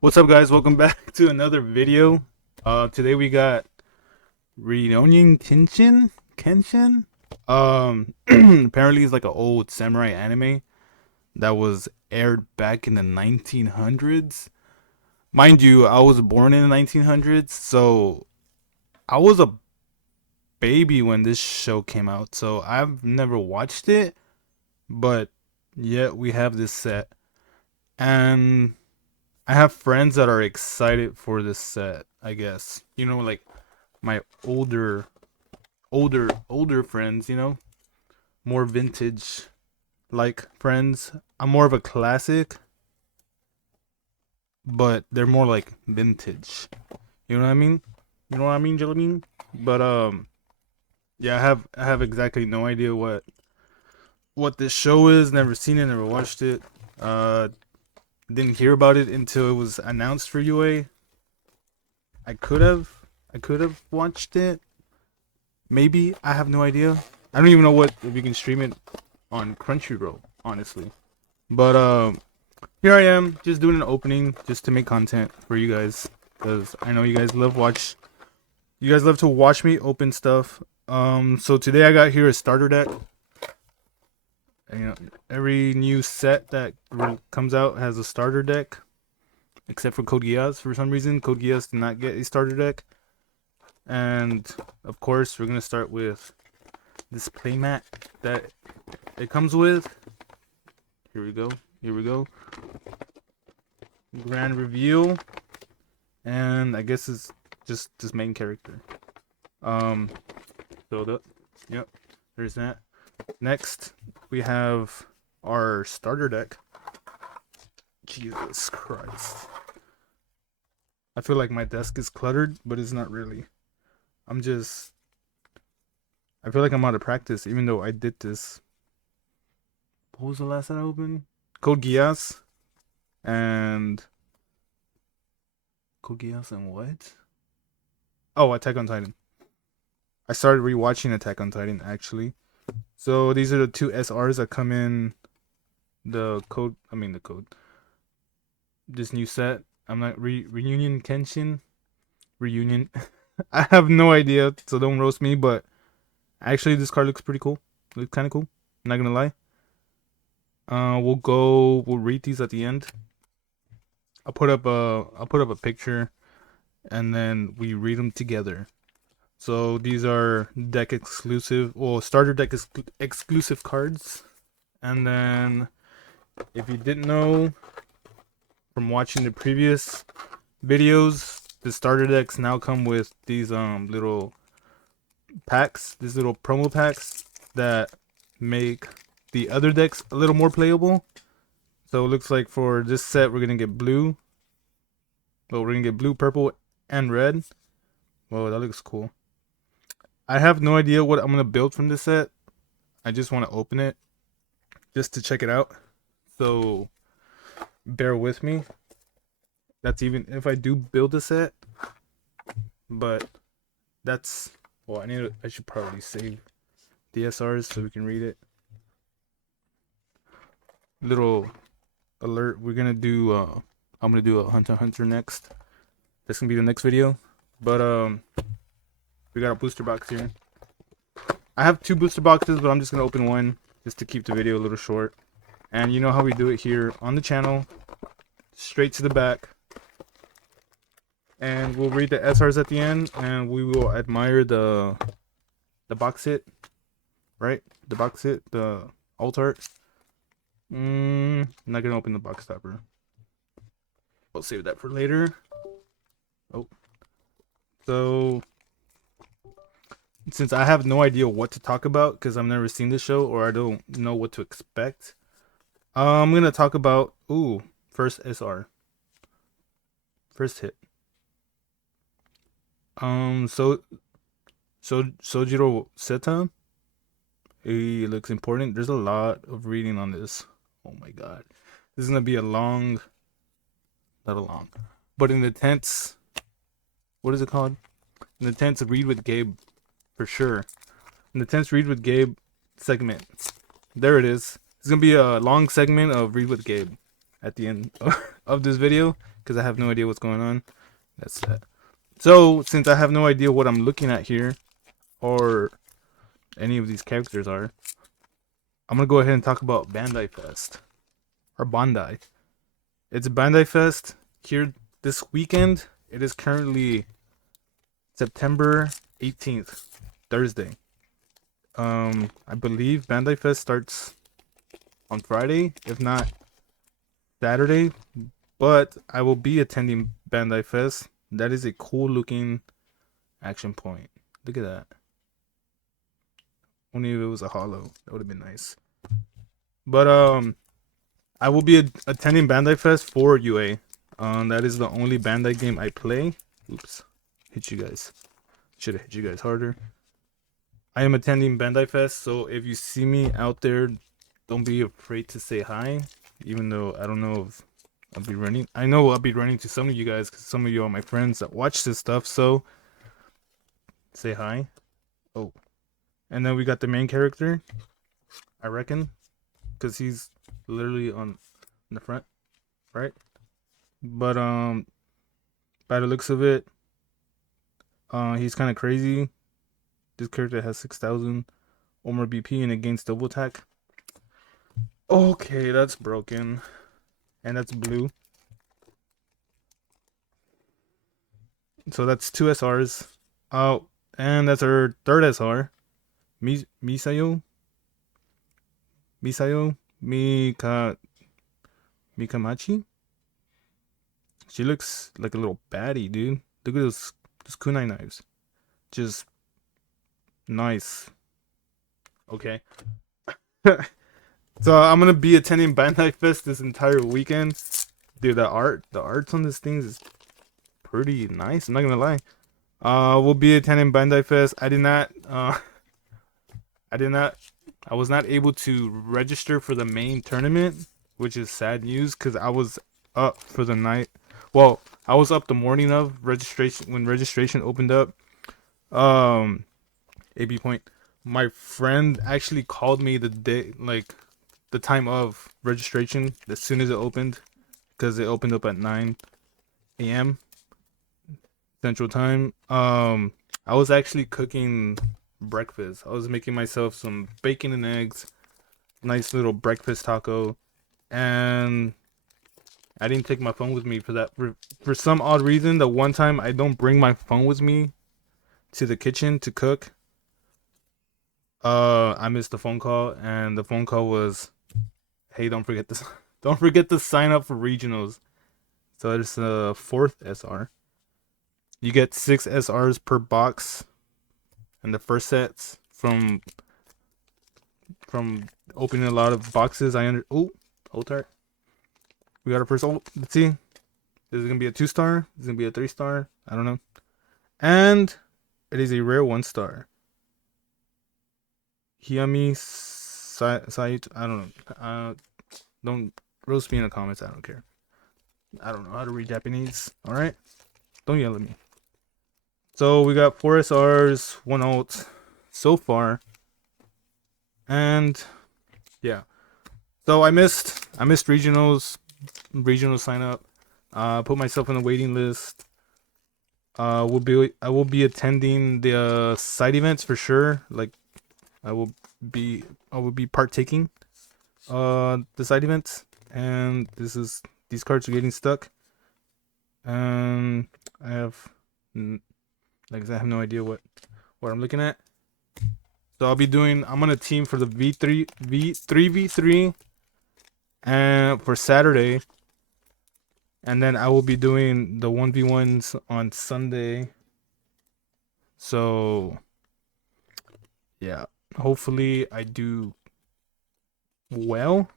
What's up, guys? Welcome back to another video. Today we got Rurouni Kenshin. Apparently it's like an old samurai anime that was aired back in the 1900s. Mind you, I was born in the 1900s, so I was a baby when this show came out. So I've never watched it, but yet we have this set, and I have friends that are excited for this set, I guess. Like my older friends, more vintage like friends. I'm more of a classic, but they're more like vintage. You know what I mean? You know what I mean, Jelly? But yeah, I have exactly no idea what this show is. Never seen it, never watched it. Uh didn't hear about it until it was announced for UA. I could have watched it. Maybe, I have no idea. I don't even know what if you can stream it on Crunchyroll, honestly. But here I am, just doing an opening just to make content for you guys, because I know you guys love to watch me open stuff. So today I got here a starter deck. Every new set that comes out has a starter deck, except for Code Geass. For some reason, Code Geass did not get a starter deck. And of course, we're gonna start with this playmat that it comes with. Here we go. Here we go. Grand reveal, and I guess it's just this main character. Um, so yep, there's that. Next, we have our starter deck. Jesus Christ. I feel like my desk is cluttered, but it's not really. I feel like I'm out of practice, even though I did this. What was the last that I opened? Code Geass. And Code Geass and what? Oh, Attack on Titan. I started rewatching Attack on Titan, actually. So these are the two SRs that come in the code. This new set. I'm not Reunion Kenshin. Reunion. I have no idea, so don't roast me. But actually, this card looks pretty cool. Looks kind of cool. I'm not gonna lie. We'll read these at the end. I'll put up a picture, and then we read them together. So these are deck exclusive, well, starter deck exclusive cards. And then, if you didn't know from watching the previous videos, the starter decks now come with these little packs, these little promo packs that make the other decks a little more playable. So it looks like for this set we're gonna get blue. Well, we're gonna get blue, purple, and red. Whoa, that looks cool. I have no idea what I'm gonna build from this set. I just want to open it just to check it out. So bear with me. That's even if I do build a set. But that's, well, I should probably save the SRs so we can read it. Little alert, I'm gonna do a Hunter x Hunter next. That's gonna be the next video. But we got a booster box here. I have two booster boxes, but I'm just gonna open one just to keep the video a little short. And you know how we do it here on the channel. Straight to the back. And we'll read the SRs at the end, and we will admire the box hit. Right? The box hit, the alt art. I'm not gonna open the box topper. I'll save that for later. Oh. So since I have no idea what to talk about because I've never seen this show or I don't know what to expect, I'm gonna talk about first SR. First hit. Sojiro Seta. He looks important. There's a lot of reading on this. Oh my god. This is gonna be not a long, but in the tense, what is it called? In the tense read with Gabe, for sure. In the tense read with Gabe segment. There it is. It's gonna be a long segment of read with Gabe at the end of this video because I have no idea what's going on. That's that. So since I have no idea what I'm looking at here, or any of these characters are, I'm gonna go ahead and talk about Bandai Fest or Bandai. It's Bandai Fest here this weekend. It is currently September 18th, Thursday. I believe Bandai Fest starts on Friday, if not Saturday. But I will be attending Bandai Fest. That is a cool looking action point. Look at that. Only if it was a hollow. That would have been nice. But I will be attending Bandai Fest for UA. That is the only Bandai game I play. Oops. Hit you guys. Should have hit you guys harder. I am attending Bandai Fest, so if you see me out there, don't be afraid to say hi. Even though I don't know if I'll be running. I know I'll be running to some of you guys because some of you are my friends that watch this stuff. So say hi. Oh, and then we got the main character, I reckon, because he's literally on the front, right? But by the looks of it, he's kind of crazy. This character has 6,000 or more BP and it gains double attack. Okay, that's broken. And that's blue. So that's 2 SRs. Oh, and that's our third SR. Misayo? Mikamachi? She looks like a little baddie, dude. Look at those kunai knives. Just nice. Okay. So I'm gonna be attending Bandai Fest this entire weekend. Dude, the arts on this thing is pretty nice. I'm not gonna lie. We'll be attending Bandai Fest. I was not able to register for the main tournament, which is sad news because I was up for the night. Well, I was up the morning of registration when registration opened up. AB point. My friend actually called me the day, like the time of registration, as soon as it opened, because it opened up at 9 a.m. Central Time. I was actually cooking breakfast. I was making myself some bacon and eggs, nice little breakfast taco, and I didn't take my phone with me for that. For some odd reason, the one time I don't bring my phone with me to the kitchen to cook, I missed the phone call, and the phone call was, "Hey, don't forget this. Don't forget to sign up for regionals." So it's the 4th SR. You get 6 SRs per box, and the first sets from opening a lot of boxes. Oh, hold tight. We got our first. Oh, let's see. This is gonna be a 2-star. This is gonna be a 3-star. I don't know. And it is a rare 1-star. Hiyami Saito. I don't know. Don't roast me in the comments. I don't care. I don't know how to read Japanese. All right, don't yell at me. So we got 4 SRs, 1 ult so far, and yeah. So I missed regional sign up. Put myself on the waiting list. I will be attending the side events for sure. Like I will be partaking the side events, and these cards are getting stuck, and I have I have no idea what I'm looking at. So I'm on a team for the V3 and for Saturday, and then I will be doing the 1v1s on Sunday. So yeah, hopefully I do well.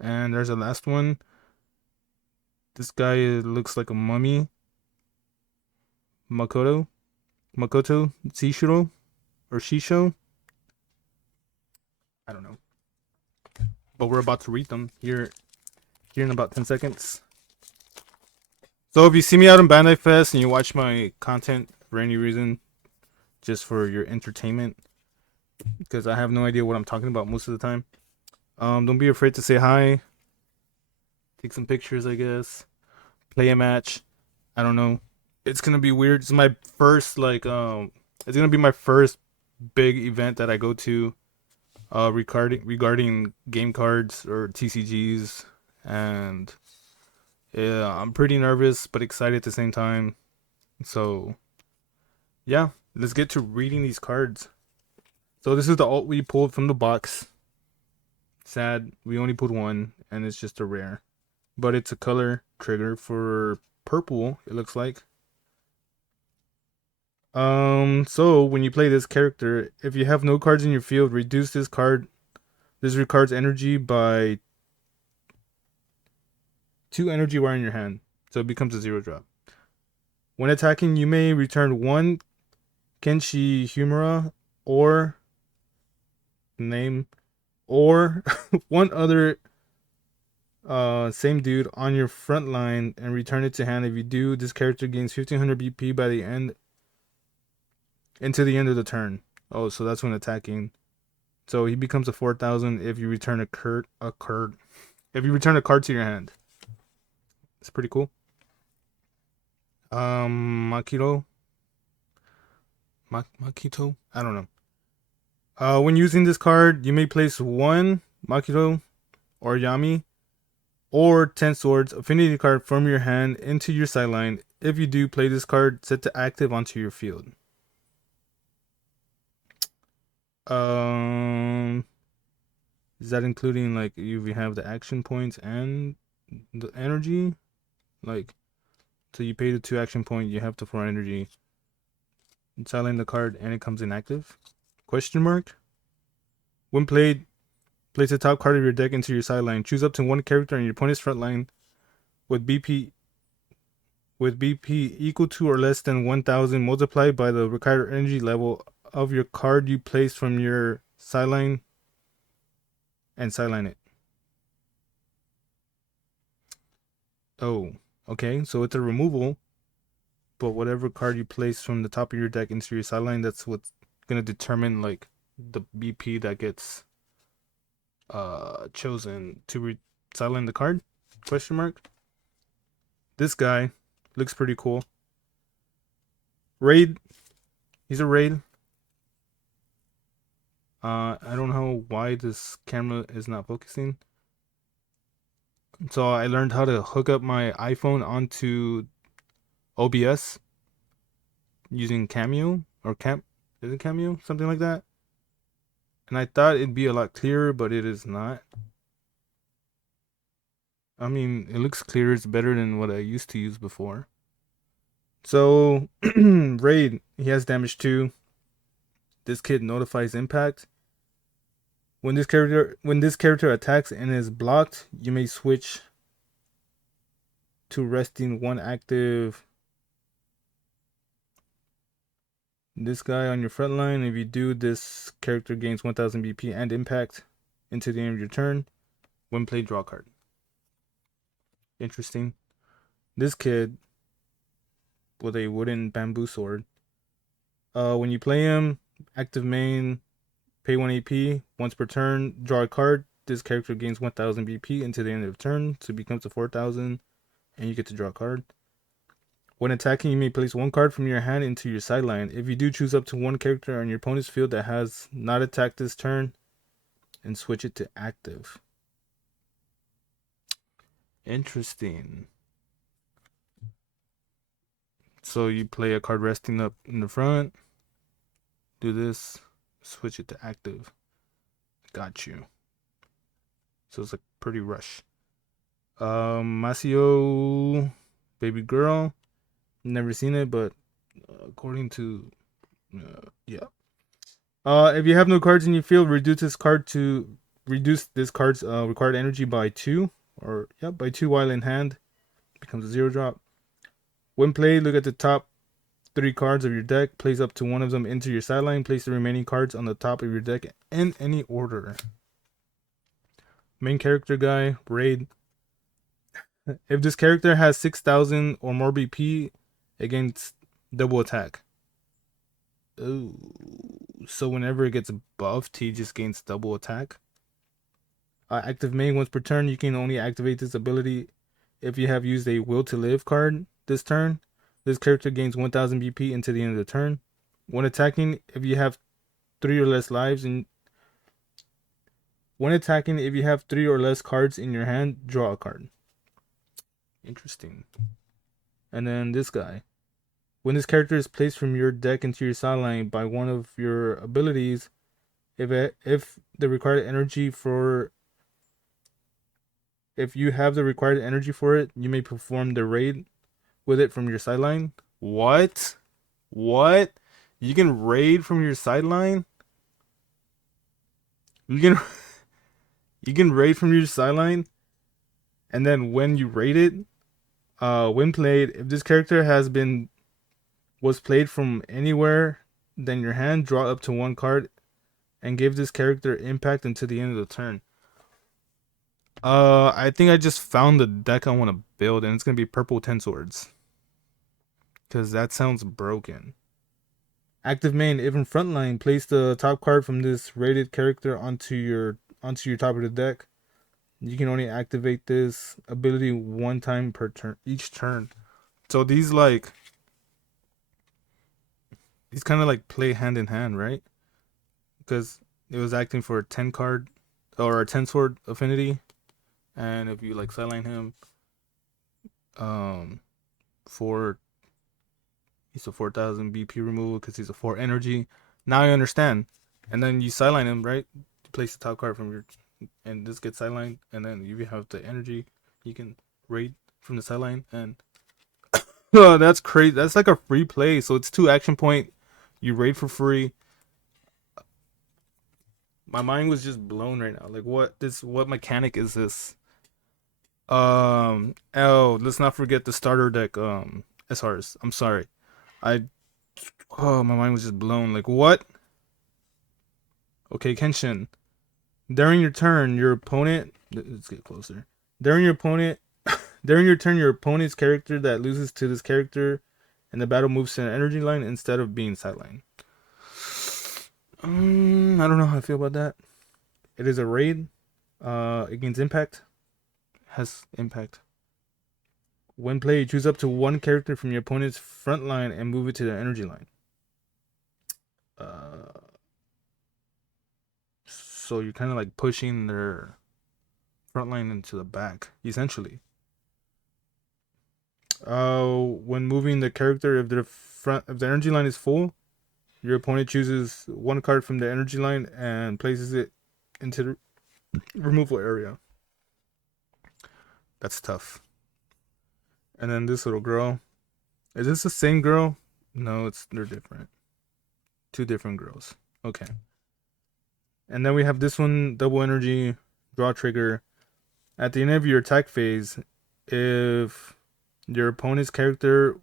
And there's a last one. This guy looks like a mummy. Makoto Shishiro or Shisho. I don't know. But we're about to read them here in about 10 seconds. So if you see me out in Bandai Fest and you watch my content for any reason, just for your entertainment, because I have no idea what I'm talking about most of the time, don't be afraid to say hi. Take some pictures, I guess. play a match. I don't know. It's gonna be weird. It's my first it's gonna be my first big event that I go to regarding game cards or TCGs, and yeah, I'm pretty nervous but excited at the same time. So yeah, let's get to reading these cards. So this is the alt we pulled from the box. Sad, we only pulled one, and it's just a rare, but it's a color trigger for purple. It looks like. So when you play this character, if you have no cards in your field, reduce this recard's energy by 2 energy while in your hand. So it becomes a 0 drop. When attacking, you may return 1 Kenshi Humura or name or one other same dude on your front line and return it to hand. If you do, this character gains 1500 BP by the end into the end of the turn. Oh, so that's when attacking. So he becomes a 4000 if you return if you return a card to your hand. It's pretty cool. Makito. Makito? I don't know. When using this card, you may place 1 Makito or Yami or 10 swords affinity card from your hand into your sideline. If you do, play this card set to active onto your field. Is that including like if you have the action points and the energy? Like, so you pay the 2 action point, you have the 4 energy. Sideline the card and it comes inactive? Question mark? When played, place the top card of your deck into your sideline. Choose up to 1 character on your opponent's front line with BP equal to or less than 1000 multiplied by the required energy level of your card you place from your sideline and sideline it. Oh, okay. So it's a removal, but whatever card you place from the top of your deck into your sideline, that's what's gonna determine like the BP that gets chosen to sideline the card? Question mark. This guy looks pretty cool. Raid. He's a raid. I don't know why this camera is not focusing. So I learned how to hook up my iPhone onto OBS using Cameo or is it Cameo? Something like that. And I thought it'd be a lot clearer, but it is not. I mean, it looks clear. It's better than what I used to use before. So, Raid, he has damage 2. This kid notifies impact. When this character attacks and is blocked, you may switch to resting 1 active this guy on your front line. If you do, this character gains 1000 BP and impact into the end of your turn. When played, draw a card. Interesting. This kid with a wooden bamboo sword. When you play him, active main, pay 1 AP. Once per turn, draw a card. This character gains 1000 BP into the end of the turn, so it becomes a 4000, and you get to draw a card. When attacking, you may place 1 card from your hand into your sideline. If you do, choose up to 1 character on your opponent's field that has not attacked this turn and switch it to active. Interesting. So you play a card resting up in the front, do this, switch it to active. Got you. So it's like pretty rush. Masio, baby girl. Never seen it, but according to yeah. If you have no cards in your field, reduce this card's required energy by 2, or by 2 while in hand. Becomes a 0 drop. When played, look at the top 3 cards of your deck. Place up to 1 of them into your sideline. Place the remaining cards on the top of your deck in any order. Main character guy, Raid. If this character has 6000 or more BP, against double attack. Oh, so whenever it gets buffed, he just gains double attack. Active main once per turn. You can only activate this ability if you have used a Will to Live card this turn, this character gains 1000 BP into the end of the turn. When attacking, if you have 3 or less lives in when attacking, if you have 3 or less cards in your hand, draw a card. Interesting. And then this guy. When this character is placed from your deck into your sideline by one of your abilities, if the required energy for if you have the required energy for it, you may perform the raid with it from your sideline. What? What? You can raid from your sideline? You can you can raid from your sideline, and then when you raid it, when played, if this character was played from anywhere than your hand, draw up to 1 card and give this character impact until the end of the turn. I think I just found the deck I want to build, and it's gonna be purple 10 swords. Cause that sounds broken. Active main, if in frontline, place the top card from this rated character onto your top of the deck. You can only activate this ability 1 time per turn, each turn. So these kind of like play hand in hand, right? Because it was acting for a 10 card or a 10 sword affinity, and if you like sideline him, for he's a 4000 BP removal because he's a 4 energy. Now I understand. And then you sideline him, right? You place the top card from your, and this gets sidelined, and then you have the energy, you can raid from the sideline, and oh, that's crazy. That's like a free play. So it's 2 action point. You raid for free. My mind was just blown right now. Like what mechanic is this? Let's not forget the starter deck SRs. I'm sorry. My mind was just blown. Like what? Okay, Kenshin. During your turn, your opponent let's get closer. During your turn, your opponent's character that loses to this character and the battle moves to an energy line instead of being sidelined. I don't know how I feel about that. It is a raid. It gains impact. Has impact. When played, choose up to 1 character from your opponent's front line and move it to the energy line. So you're kind of like pushing their front line into the back, essentially. When moving the character, if the energy line is full, your opponent chooses 1 card from the energy line and places it into the removal area. That's tough. And then this little girl. Is this the same girl? No, they're different. 2 different girls. Okay. And then we have this one, double energy, draw trigger. At the end of your attack phase, if your opponent's character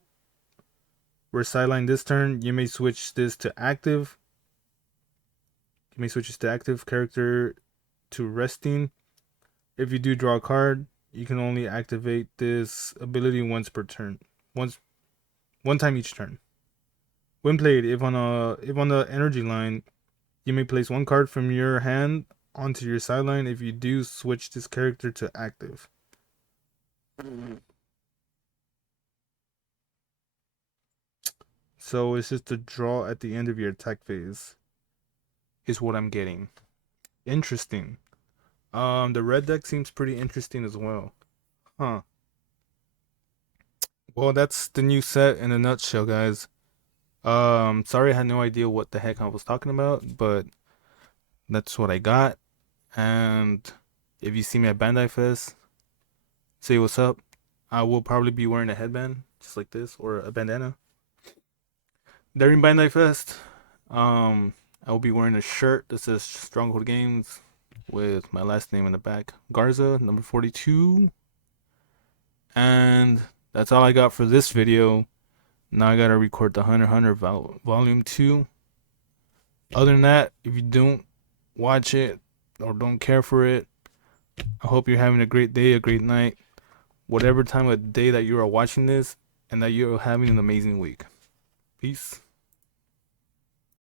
were sidelined this turn, you may switch this to active. You may switch this to active character to resting. If you do draw a card, you can only activate this ability once per turn. One time each turn. When played, if on the energy line, you may place 1 card from your hand onto your sideline. If you do, switch this character to active. So it's just a draw at the end of your attack phase. Is what I'm getting. Interesting. The red deck seems pretty interesting as well. Huh. Well, that's the new set in a nutshell, guys. Sorry I had no idea what the heck I was talking about, but that's what I got. And if you see me at Bandai Fest, say what's up. I will probably be wearing a headband, just like this, or a bandana. During Bandai Fest, I will be wearing a shirt that says Stronghold Games with my last name in the back, Garza, number 42. And that's all I got for this video. Now I gotta record the Hunter x Hunter Volume 2. Other than that, if you don't watch it or don't care for it, I hope you're having a great day, a great night, whatever time of day that you are watching this, and that you're having an amazing week. Peace.